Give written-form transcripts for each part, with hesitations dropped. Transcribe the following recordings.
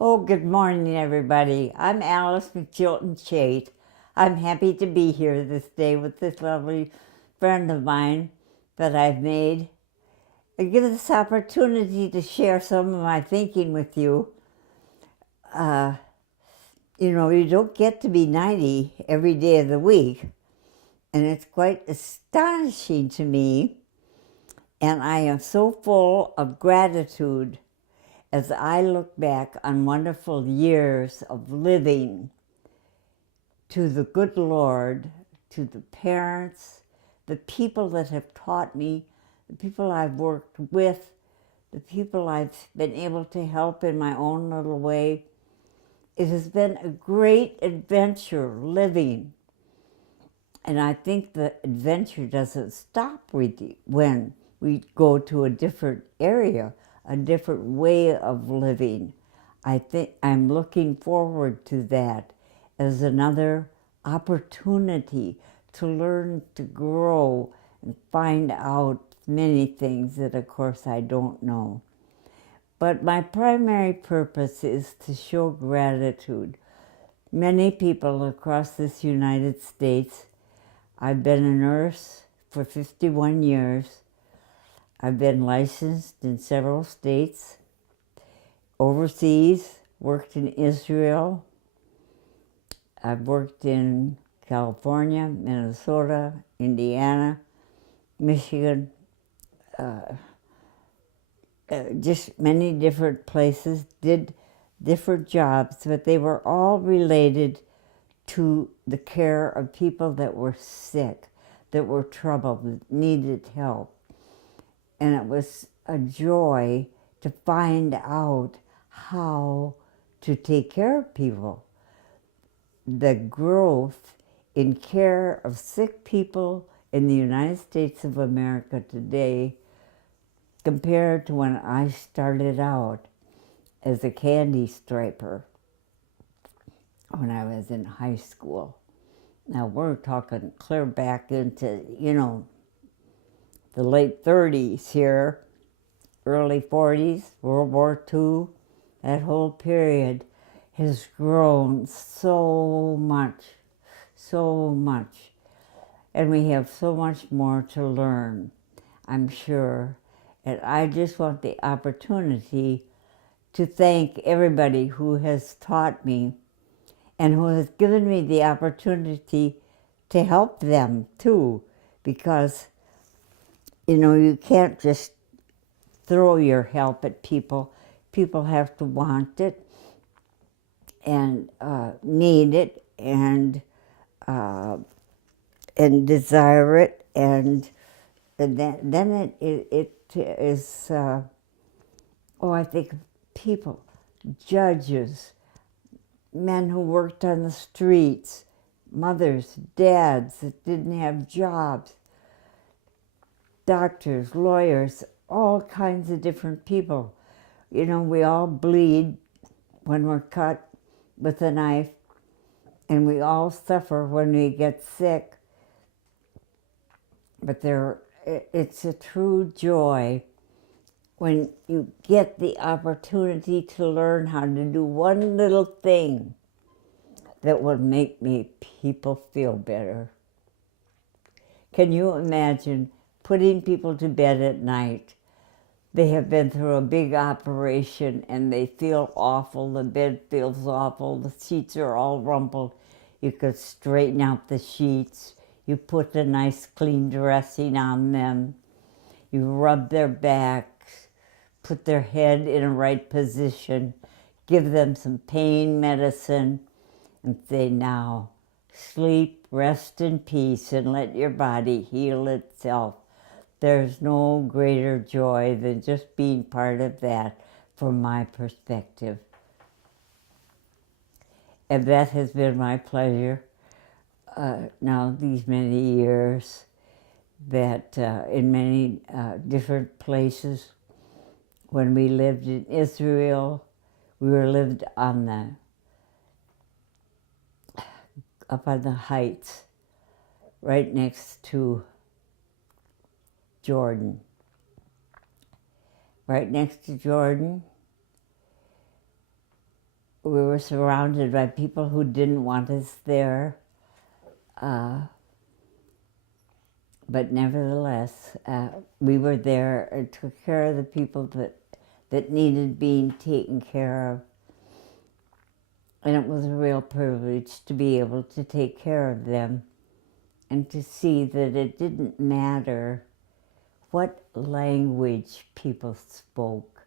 Oh, good morning, everybody. I'm Alice McJilton Chait. I'm happy to be here this day with this lovely friend of mine that I've made. I give this opportunity to share some of my thinking with you. Uh, you don't get to be 90 every day of the week, and it's quite astonishing to me. And I am so full of gratitude as I look back on wonderful years of living, to the good Lord, to the parents, the people that have taught me, the people I've worked with, the people I've been able to help in my own little way. It has been a great adventure living. And I think the adventure doesn't stop with you when we go to a different area, a different way of living. I think I'm looking forward to that as another opportunity to learn to grow and find out many things that, of course, I don't know. But my primary purpose is to show gratitude. Many people across this United States. I've been a nurse for 51 years. I've been licensed in several states, overseas, worked in Israel. I've worked in California, Minnesota, Indiana, Michigan, just many different places, did different jobs, but they were all related to the care of people that were sick, that were troubled, that needed help. And it was a joy to find out how to take care of people. The growth in care of sick people in the United States of America today compared to when I started out as a candy striper when I was in high school. Now we're talking clear back into, the late 30s here, early 40s, World War II. That whole period has grown so much, so much. And we have so much more to learn, I'm sure. And I just want the opportunity to thank everybody who has taught me and who has given me the opportunity to help them too, because you can't just throw your help at people. People have to want it and need it and desire it, and then it is. I think people, judges, men who worked on the streets, mothers, dads that didn't have jobs, doctors, lawyers, all kinds of different people. We all bleed when we're cut with a knife, and we all suffer when we get sick. But it's a true joy when you get the opportunity to learn how to do one little thing that will make people feel better. Can you imagine putting people to bed at night? They have been through a big operation and they feel awful. The bed feels awful. The sheets are all rumpled. You could straighten out the sheets. You put a nice clean dressing on them. You rub their backs, put their head in a right position, give them some pain medicine, and say, now, sleep, rest in peace, and let your body heal itself. There's no greater joy than just being part of that from my perspective. And that has been my pleasure now these many years, that in many different places. When we lived in Israel, we were lived up on the heights, right next to Jordan. Right next to Jordan, we were surrounded by people who didn't want us there. But nevertheless, we were there and took care of the people that needed being taken care of. And it was a real privilege to be able to take care of them and to see that it didn't matter what language people spoke,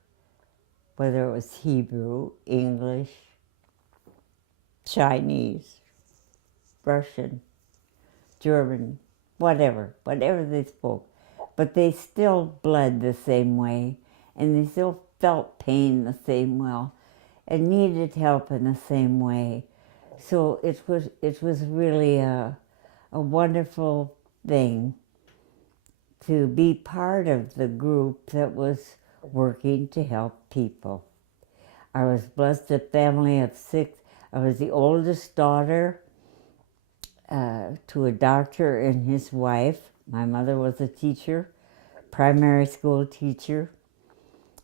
whether it was Hebrew, English, Chinese, Russian, German, whatever they spoke. But they still bled the same way, and they still felt pain the same way, and needed help in the same way. So it was really a wonderful thing to be part of the group that was working to help people. I was blessed with a family of 6. I was the oldest daughter to a doctor and his wife. My mother was a teacher, primary school teacher.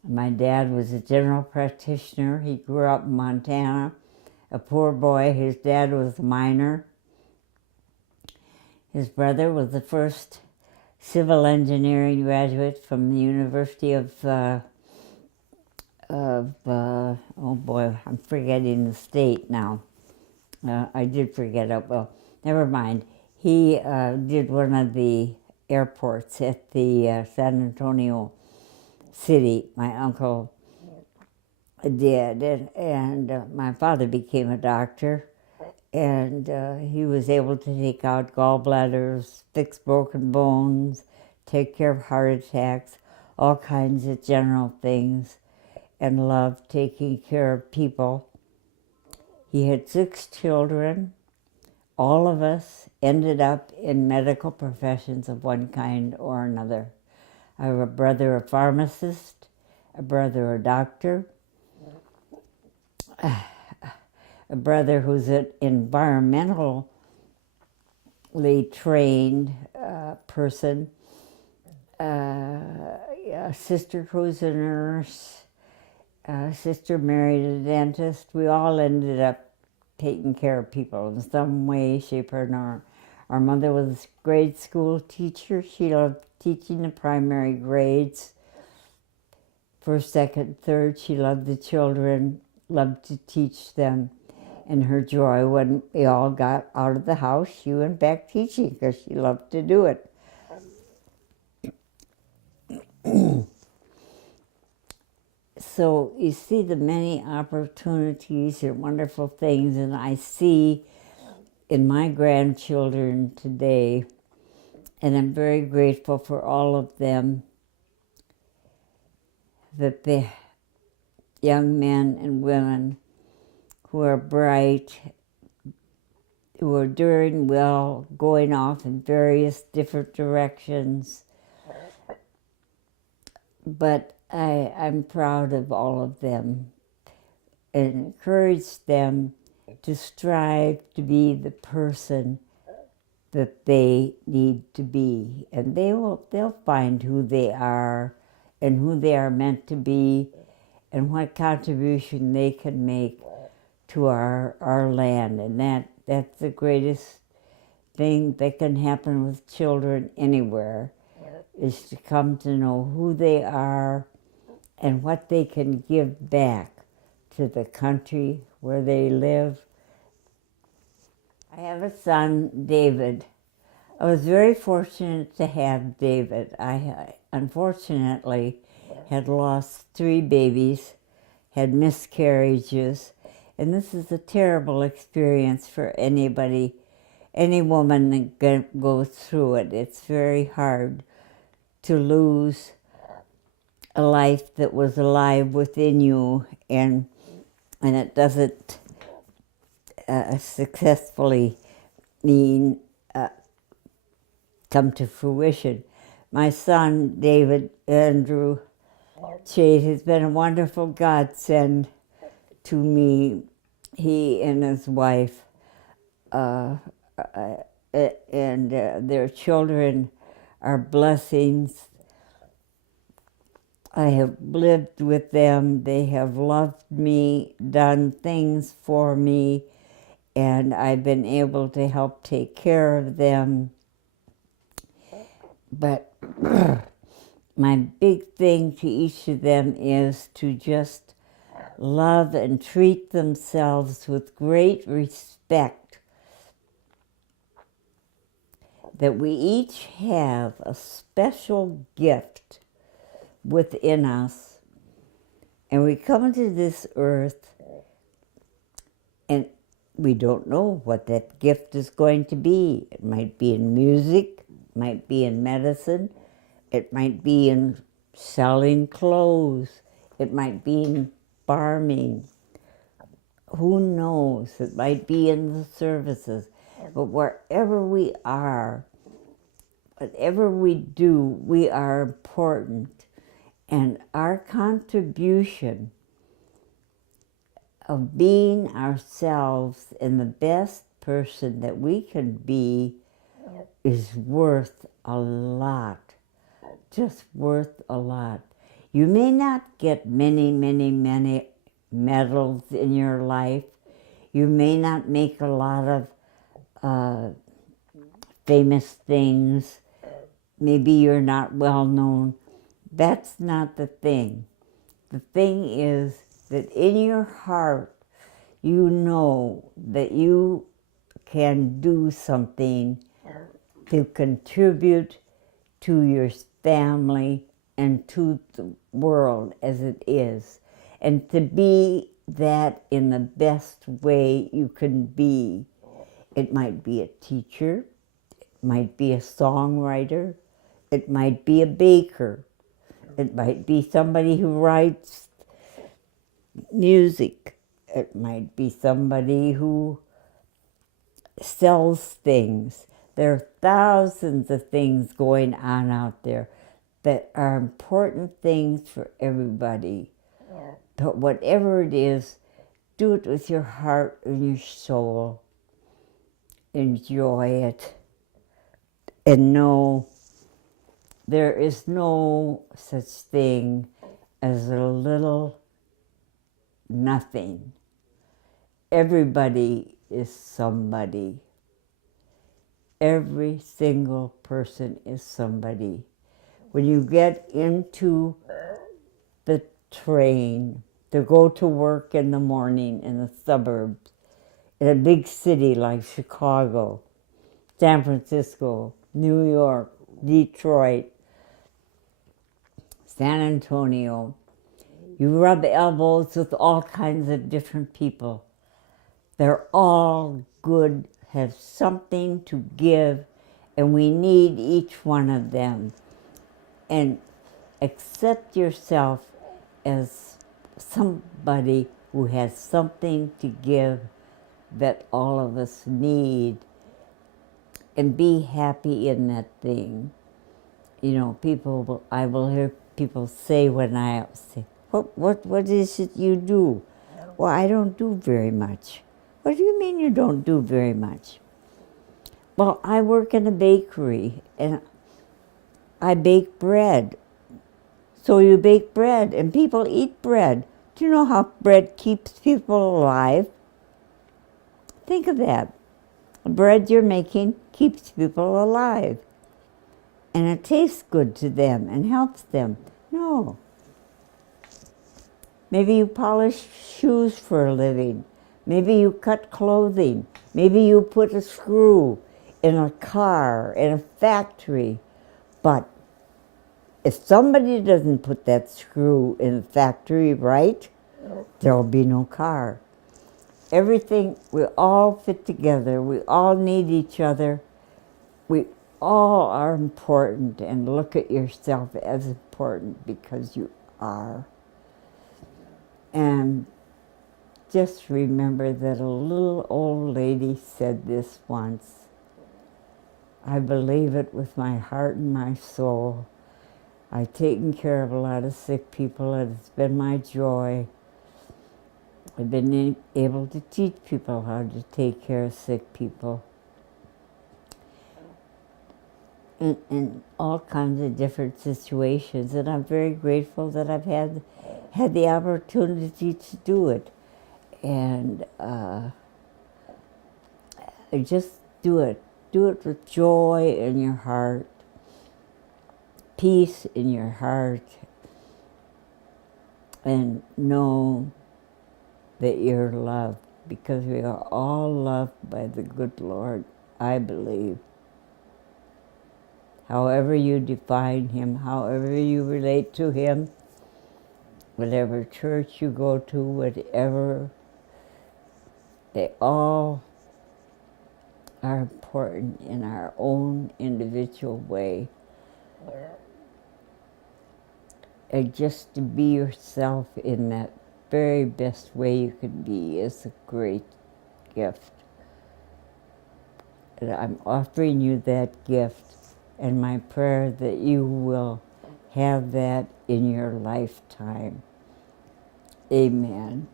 My dad was a general practitioner. He grew up in Montana, a poor boy. His dad was a miner. His brother was the first civil engineering graduate from the University of oh boy, I'm forgetting the state now. I did forget it. Well, never mind. He did one of the airports at the San Antonio city. My uncle did, and my father became a doctor, and he was able to take out gallbladders, fix broken bones, take care of heart attacks, all kinds of general things, and loved taking care of people. He had 6 children. All of us ended up in medical professions of one kind or another. I have a brother, a pharmacist, a brother, a doctor, a brother who's an environmentally trained person, a sister who's a nurse, a sister married a dentist. We all ended up taking care of people in some way, shape, or form. Our mother was a grade school teacher. She loved teaching the primary grades. First, second, third, she loved the children, loved to teach them. And her joy when we all got out of the house, she went back teaching because she loved to do it. So you see the many opportunities and wonderful things, and I see in my grandchildren today, and I'm very grateful for all of them, that the young men and women who are bright, who are doing well, going off in various different directions. But I'm proud of all of them and encourage them to strive to be the person that they need to be. And they'll find who they are and who they are meant to be and what contribution they can make to our land. And that's the greatest thing that can happen with children anywhere, is to come to know who they are and what they can give back to the country where they live. I have a son, David. I was very fortunate to have David. I unfortunately had lost 3 babies, had miscarriages, and this is a terrible experience for anybody, any woman that goes through it. It's very hard to lose a life that was alive within you, and it doesn't successfully mean come to fruition. My son, David Andrew Chait, has been a wonderful godsend to me. He and his wife and their children are blessings. I have lived with them. They have loved me, done things for me, and I've been able to help take care of them. But my big thing to each of them is to just love and treat themselves with great respect. That we each have a special gift within us, and we come to this earth and we don't know what that gift is going to be. It might be in music, it might be in medicine, it might be in selling clothes, it might be in farming. Who knows? It might be in the services. But wherever we are, whatever we do, we are important. And our contribution of being ourselves and the best person that we can be is worth a lot. Just worth a lot. You may not get many, many, many medals in your life. You may not make a lot of famous things. Maybe you're not well known. That's not the thing. The thing is that in your heart, you know that you can do something to contribute to your family and to the world as it is, and to be that in the best way you can be. It might be a teacher, it might be a songwriter, it might be a baker, it might be somebody who writes music, it might be somebody who sells things. There are thousands of things going on out there that are important things for everybody. But whatever it is, do it with your heart and your soul. Enjoy it. And know there is no such thing as a little nothing. Everybody is somebody. Every single person is somebody. When you get into the train to go to work in the morning in the suburbs, in a big city like Chicago, San Francisco, New York, Detroit, San Antonio, you rub elbows with all kinds of different people. They're all good, have something to give, and we need each one of them. And accept yourself as somebody who has something to give that all of us need, and be happy in that thing. You know, I will hear people say when I say, what is it you do? Well, I don't do very much. What do you mean you don't do very much? Well, I work in a bakery and I bake bread. So you bake bread and people eat bread. Do you know how bread keeps people alive? Think of that. The bread you're making keeps people alive. And it tastes good to them and helps them. No. Maybe you polish shoes for a living. Maybe you cut clothing. Maybe you put a screw in a car, in a factory. But if somebody doesn't put that screw in the factory right, there'll be no car. Everything, we all fit together. We all need each other. We all are important, and look at yourself as important because you are. And just remember that a little old lady said this once. I believe it with my heart and my soul. I've taken care of a lot of sick people, and it's been my joy. I've been able to teach people how to take care of sick people. in all kinds of different situations, and I'm very grateful that I've had the opportunity to do it. And just do it. Do it with joy in your heart, peace in your heart, and know that you're loved, because we are all loved by the good Lord, I believe. However you define him, however you relate to him, whatever church you go to, whatever, they all are important in our own individual way. And just to be yourself in that very best way you can be is a great gift. And I'm offering you that gift, and my prayer that you will have that in your lifetime. Amen.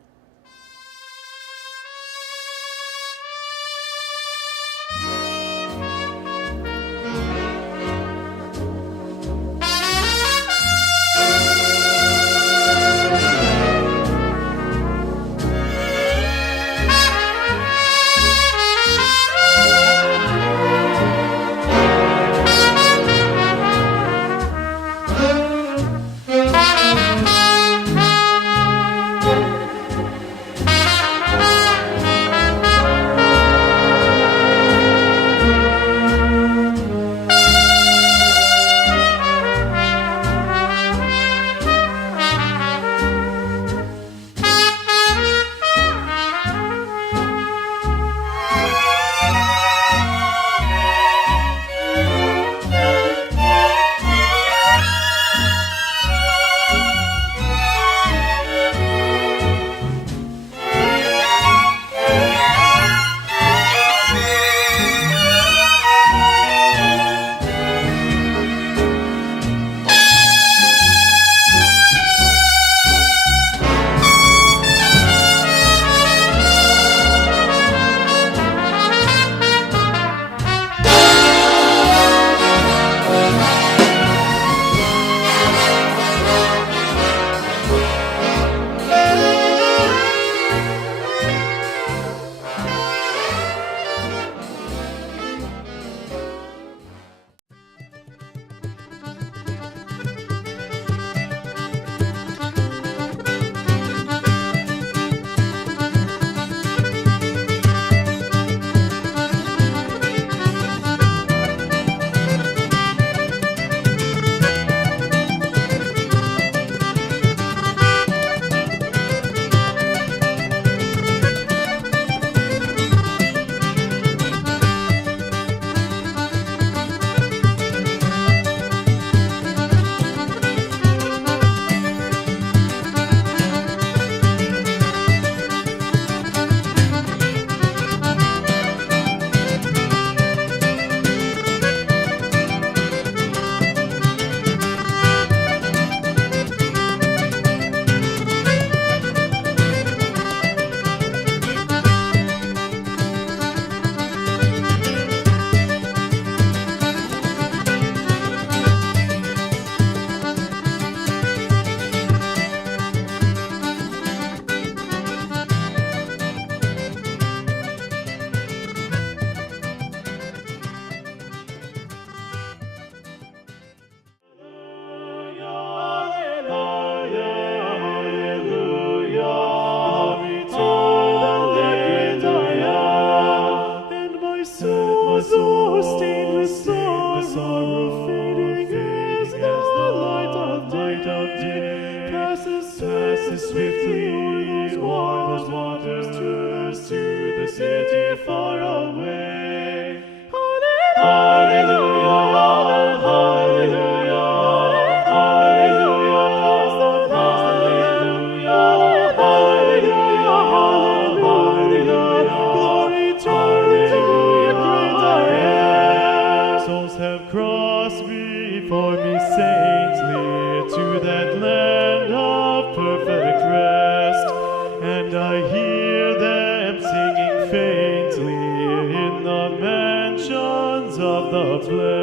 of the blessed.